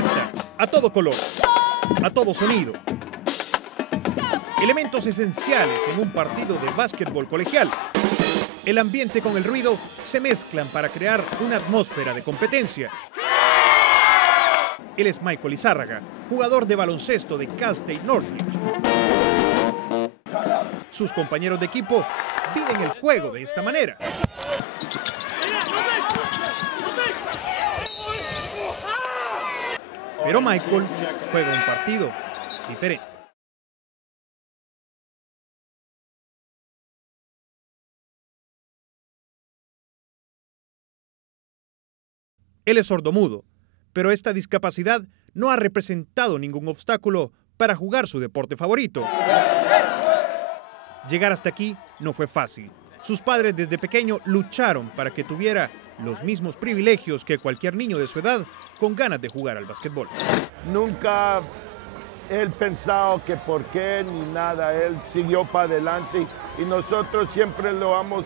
Fiesta, a todo color, a todo sonido. Elementos esenciales en un partido de básquetbol colegial. El ambiente con el ruido se mezclan para crear una atmósfera de competencia. Él es Michael Lizárraga, jugador de baloncesto de Cal State Northridge. Sus compañeros de equipo viven el juego de esta manera. Pero Michael juega un partido diferente. Él es sordomudo, pero esta discapacidad no ha representado ningún obstáculo para jugar su deporte favorito. Llegar hasta aquí no fue fácil. Sus padres desde pequeño lucharon para que tuviera los mismos privilegios que cualquier niño de su edad con ganas de jugar al básquetbol. Nunca él pensado que por qué ni nada, él siguió para adelante y nosotros siempre lo hemos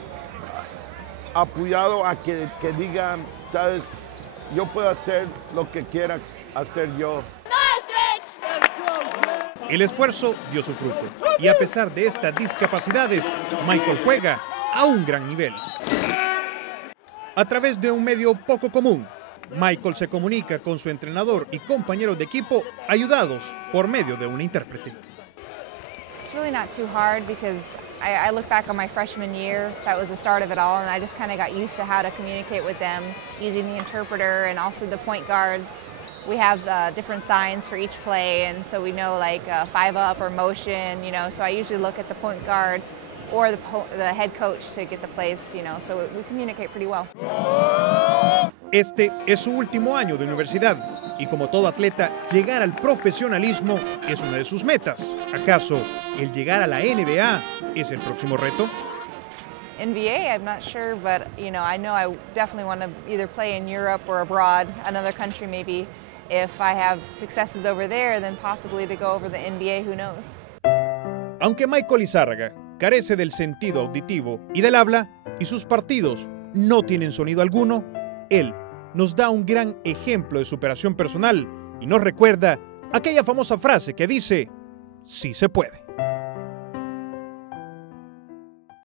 apoyado a que digan, sabes, yo puedo hacer lo que quiera hacer yo. El esfuerzo dio su fruto y a pesar de estas discapacidades, Michael juega a un gran nivel. A través de un medio poco común, Michael se comunica con su entrenador y compañeros de equipo ayudados por medio de una intérprete. It's really not too hard because I look back on my freshman year, that was the start of it all, and I just kind of got used to how to communicate with them using the interpreter and also the point guards. We have different signs for each play, and so we know like 5 up or motion, you know, so I usually look at the point guard or the head coach to get the plays, you know, so we communicate pretty well. Este es su último año de universidad y como todo atleta, llegar al profesionalismo es una de sus metas. ¿Acaso el llegar a la NBA es el próximo reto? NBA, I'm not sure, but you know I definitely want to either play in Europe or abroad, another country maybe. If I have successes over there, then possibly to go over the NBA, who knows. Aunque Michael Lizárraga carece del sentido auditivo y del habla, y sus partidos no tienen sonido alguno, él nos da un gran ejemplo de superación personal y nos recuerda aquella famosa frase que dice, sí se puede.